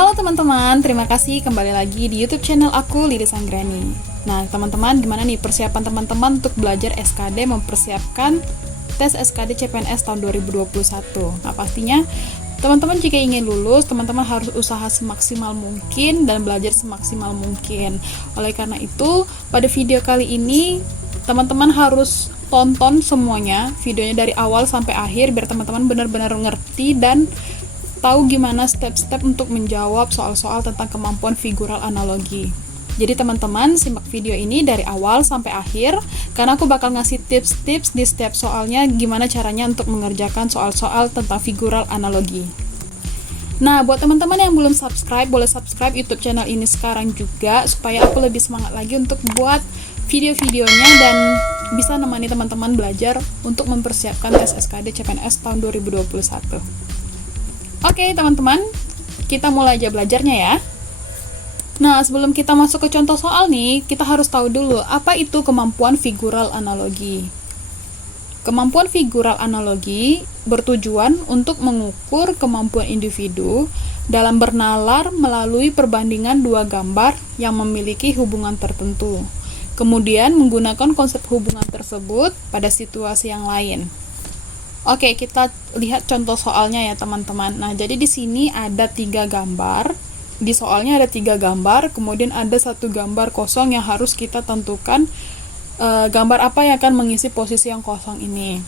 Halo teman-teman, terima kasih kembali lagi di YouTube channel aku, Lilis Anggrani. Nah, teman-teman, gimana nih persiapan teman-teman untuk belajar SKD mempersiapkan tes SKD CPNS tahun 2021? Nah, pastinya teman-teman jika ingin lulus, teman-teman harus usaha semaksimal mungkin dan belajar semaksimal mungkin. Oleh karena itu, pada video kali ini teman-teman harus tonton semuanya, videonya dari awal sampai akhir biar teman-teman benar-benar ngerti dan tahu gimana step-step untuk menjawab soal-soal tentang kemampuan figural analogi. Jadi teman-teman simak video ini dari awal sampai akhir karena aku bakal ngasih tips-tips di setiap soalnya gimana caranya untuk mengerjakan soal-soal tentang figural analogi. Nah, buat teman-teman yang belum subscribe, boleh subscribe YouTube channel ini sekarang juga supaya aku lebih semangat lagi untuk buat video-videonya dan bisa nemani teman-teman belajar untuk mempersiapkan tes SKD CPNS tahun 2021. Oke teman-teman, kita mulai aja belajarnya ya. Nah, sebelum kita masuk ke contoh soal nih, kita harus tahu dulu apa itu kemampuan figural analogi. Kemampuan figural analogi bertujuan untuk mengukur kemampuan individu dalam bernalar melalui perbandingan dua gambar yang memiliki hubungan tertentu. Kemudian menggunakan konsep hubungan tersebut pada situasi yang lain. Oke, kita lihat contoh soalnya ya teman-teman. Nah, jadi di sini ada 3 gambar. Di soalnya ada 3 gambar, kemudian ada 1 gambar kosong yang harus kita tentukan gambar apa yang akan mengisi posisi yang kosong ini.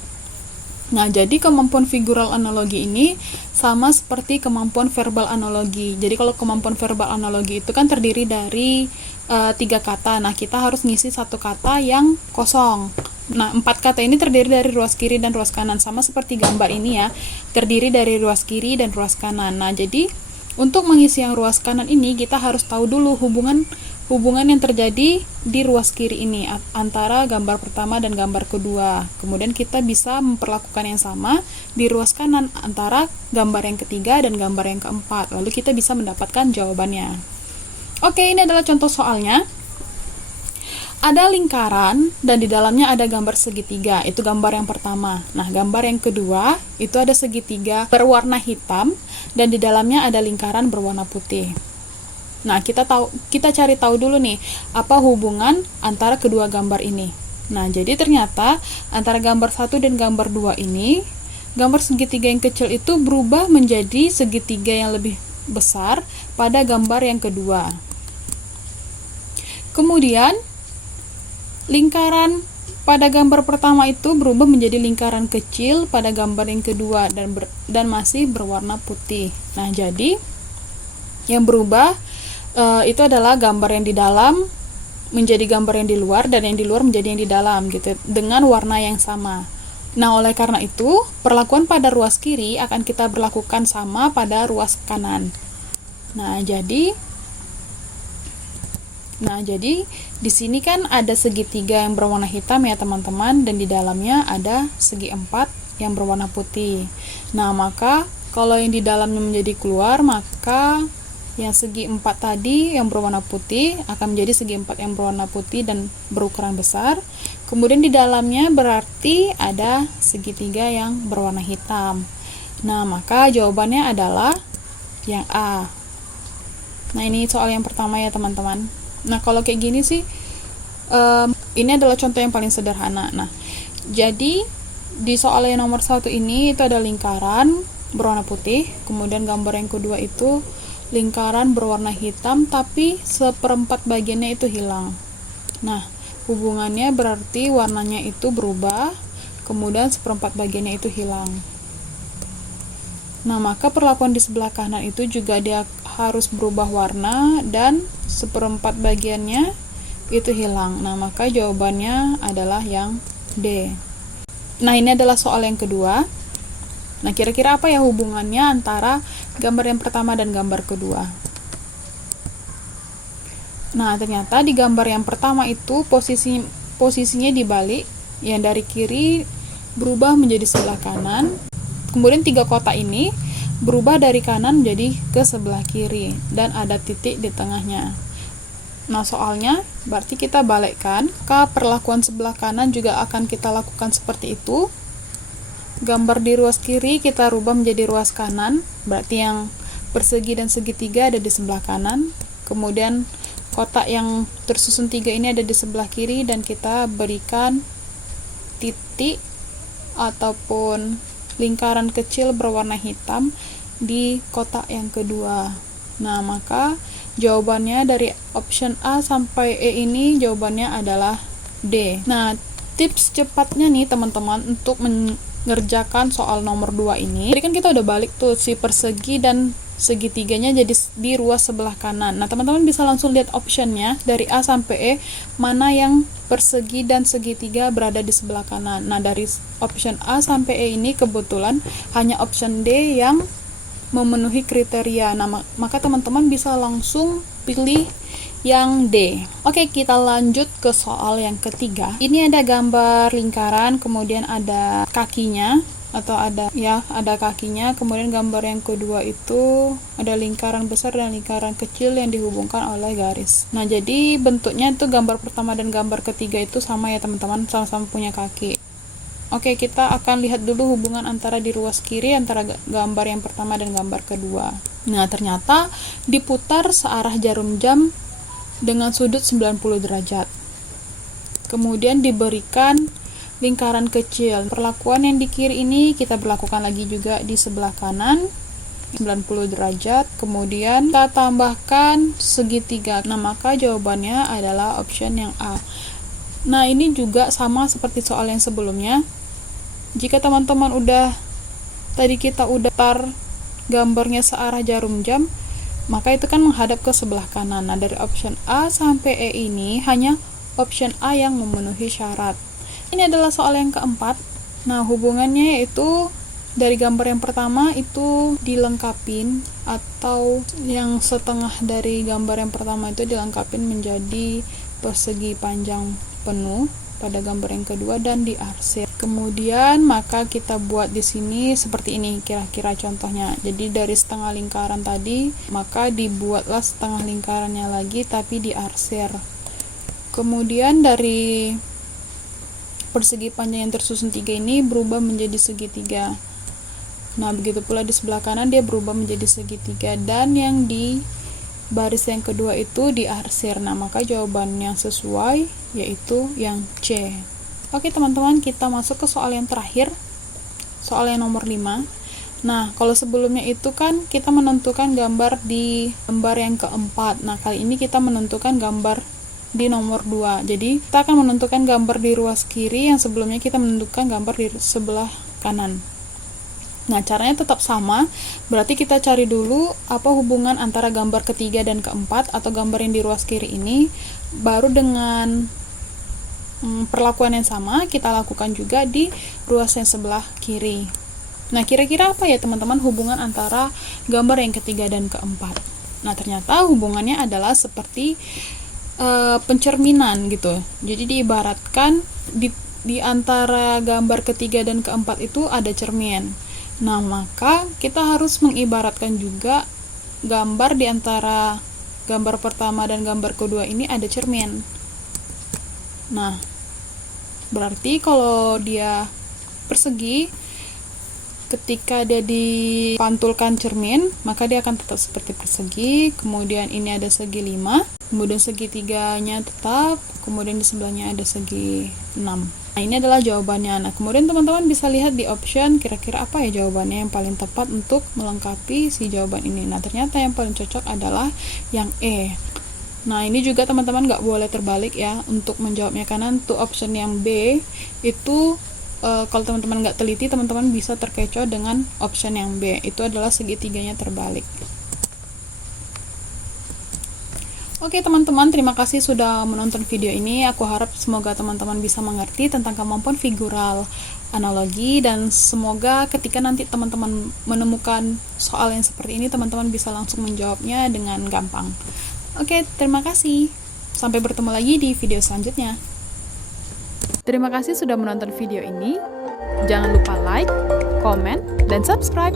Nah, jadi kemampuan figural analogi ini sama seperti kemampuan verbal analogi. Jadi kalau kemampuan verbal analogi itu kan terdiri dari 3 kata. Nah, kita harus ngisi 1 kata yang kosong. Nah, 4 kata ini terdiri dari ruas kiri dan ruas kanan, sama seperti gambar ini ya, terdiri dari ruas kiri dan ruas kanan. Nah, jadi untuk mengisi yang ruas kanan ini kita harus tahu dulu hubungan yang terjadi di ruas kiri ini antara gambar pertama dan gambar kedua. Kemudian kita bisa memperlakukan yang sama di ruas kanan antara gambar yang ketiga dan gambar yang keempat. Lalu kita bisa mendapatkan jawabannya. Oke, ini adalah contoh soalnya. Ada lingkaran dan di dalamnya ada gambar segitiga, itu gambar yang pertama. Nah, gambar yang kedua itu ada segitiga berwarna hitam dan di dalamnya ada lingkaran berwarna putih. Nah, kita cari tahu dulu nih, apa hubungan antara kedua gambar ini. Nah, jadi ternyata antara gambar 1 dan gambar 2 ini, gambar segitiga yang kecil itu berubah menjadi segitiga yang lebih besar pada gambar yang kedua. Kemudian lingkaran pada gambar pertama itu berubah menjadi lingkaran kecil pada gambar yang kedua dan masih berwarna putih. Nah, jadi yang berubah itu adalah gambar yang di dalam menjadi gambar yang di luar dan yang di luar menjadi yang di dalam gitu dengan warna yang sama. Nah, oleh karena itu perlakuan pada ruas kiri akan kita berlakukan sama pada ruas kanan. Nah, jadi di sini kan ada segitiga yang berwarna hitam ya teman-teman, dan di dalamnya ada segi 4 yang berwarna putih. Nah, maka kalau yang di dalamnya menjadi keluar, maka yang segi 4 tadi yang berwarna putih akan menjadi segi 4 yang berwarna putih dan berukuran besar. Kemudian di dalamnya berarti ada segitiga yang berwarna hitam. Nah, maka jawabannya adalah yang A. Nah, ini soal yang pertama ya teman-teman. Nah, kalau kayak gini sih, ini adalah contoh yang paling sederhana. Nah, jadi di soal yang nomor 1 ini itu ada lingkaran berwarna putih, kemudian gambar yang kedua itu lingkaran berwarna hitam, tapi 1/4 bagiannya itu hilang. Nah, hubungannya berarti warnanya itu berubah, kemudian 1/4 bagiannya itu hilang. Nah, maka perlakuan di sebelah kanan itu juga dia harus berubah warna dan 1/4 bagiannya itu hilang. Nah, maka jawabannya adalah yang D. Nah, ini adalah soal yang kedua. Nah, kira-kira apa ya hubungannya antara gambar yang pertama dan gambar kedua? Nah, ternyata di gambar yang pertama itu posisinya dibalik, yang dari kiri berubah menjadi sebelah kanan. Kemudian 3 kotak ini berubah dari kanan menjadi ke sebelah kiri dan ada titik di tengahnya. Nah, soalnya berarti kita balikkan, perlakuan sebelah kanan juga akan kita lakukan seperti itu. Gambar di ruas kiri kita rubah menjadi ruas kanan, berarti yang persegi dan segitiga ada di sebelah kanan, kemudian kotak yang tersusun 3 ini ada di sebelah kiri, dan kita berikan titik ataupun lingkaran kecil berwarna hitam di kotak yang kedua. Nah, maka jawabannya dari option A sampai E ini jawabannya adalah D. Nah, tips cepatnya nih teman-teman untuk mengerjakan soal nomor 2 ini. Jadi kan kita udah balik tuh si persegi dan segitiganya jadi di ruas sebelah kanan. Nah, teman-teman bisa langsung lihat optionnya dari A sampai E, mana yang persegi dan segitiga berada di sebelah kanan. Nah, dari option A sampai E ini kebetulan hanya option D yang memenuhi kriteria. Nah, maka teman-teman bisa langsung pilih yang D. Oke, kita lanjut ke soal yang ketiga. Ini ada gambar lingkaran, kemudian ada kakinya atau ada kakinya, kemudian gambar yang kedua itu ada lingkaran besar dan lingkaran kecil yang dihubungkan oleh garis. Nah, jadi bentuknya itu gambar pertama dan gambar ketiga itu sama ya teman-teman, sama-sama punya kaki. Oke, kita akan lihat dulu hubungan antara di ruas kiri antara gambar yang pertama dan gambar kedua. Nah, ternyata diputar searah jarum jam dengan sudut 90 derajat. Kemudian diberikan lingkaran kecil. Perlakuan yang di kiri ini kita berlakukan lagi juga di sebelah kanan 90 derajat. Kemudian kita tambahkan segitiga. Nah, maka jawabannya adalah option yang A. Nah, ini juga sama seperti soal yang sebelumnya. Jika teman-teman tadi kita udah tar gambarnya searah jarum jam, maka itu kan menghadap ke sebelah kanan. Nah, dari option A sampai E ini hanya option A yang memenuhi syarat. Ini adalah soal yang keempat. Nah, hubungannya yaitu dari gambar yang pertama itu dilengkapin, atau yang setengah dari gambar yang pertama itu dilengkapin menjadi persegi panjang penuh pada gambar yang kedua dan diarsir. Kemudian maka kita buat di sini seperti ini kira-kira contohnya. Jadi dari setengah lingkaran tadi, maka dibuatlah setengah lingkarannya lagi tapi diarsir. Kemudian dari persegi panjang yang tersusun 3 ini berubah menjadi segitiga. Nah, begitu pula di sebelah kanan dia berubah menjadi segitiga, dan yang di baris yang kedua itu diarsir. Nah, maka jawaban yang sesuai yaitu yang C. Oke teman-teman, kita masuk ke soal yang terakhir, soal yang nomor 5. Nah, kalau sebelumnya itu kan kita menentukan gambar di gambar yang keempat. Nah, kali ini kita menentukan gambar di nomor 2. Jadi kita akan menentukan gambar di ruas kiri, yang sebelumnya kita menentukan gambar di sebelah kanan. Nah, caranya tetap sama, berarti kita cari dulu apa hubungan antara gambar ketiga dan keempat atau gambar yang di ruas kiri ini, baru dengan perlakuan yang sama kita lakukan juga di ruas yang sebelah kiri. Nah, kira-kira apa ya teman-teman hubungan antara gambar yang ketiga dan keempat? Nah, ternyata hubungannya adalah seperti pencerminan gitu. Jadi diibaratkan di antara gambar ketiga dan keempat itu ada cermin. Nah, maka kita harus mengibaratkan juga gambar di antara gambar pertama dan gambar kedua ini ada cermin. Nah, berarti kalau dia persegi, ketika dia dipantulkan cermin, maka dia akan tetap seperti persegi. Kemudian ini ada segi 5, kemudian segitiganya tetap, kemudian di sebelahnya ada segi 6. Nah, ini adalah jawabannya. Nah, kemudian teman-teman bisa lihat di option kira-kira apa ya jawabannya yang paling tepat untuk melengkapi si jawaban ini. Nah, ternyata yang paling cocok adalah yang E. Nah, ini juga teman-teman nggak boleh terbalik ya untuk menjawabnya, karena untuk option yang B itu kalau teman-teman nggak teliti, teman-teman bisa terkecoh dengan option yang B. Itu adalah segitiganya terbalik. Oke teman-teman, terima kasih sudah menonton video ini. Aku harap semoga teman-teman bisa mengerti tentang kemampuan figural analogi, dan semoga ketika nanti teman-teman menemukan soal yang seperti ini, teman-teman bisa langsung menjawabnya dengan gampang. Oke, terima kasih. Sampai bertemu lagi di video selanjutnya. Terima kasih sudah menonton video ini. Jangan lupa like, komen, dan subscribe.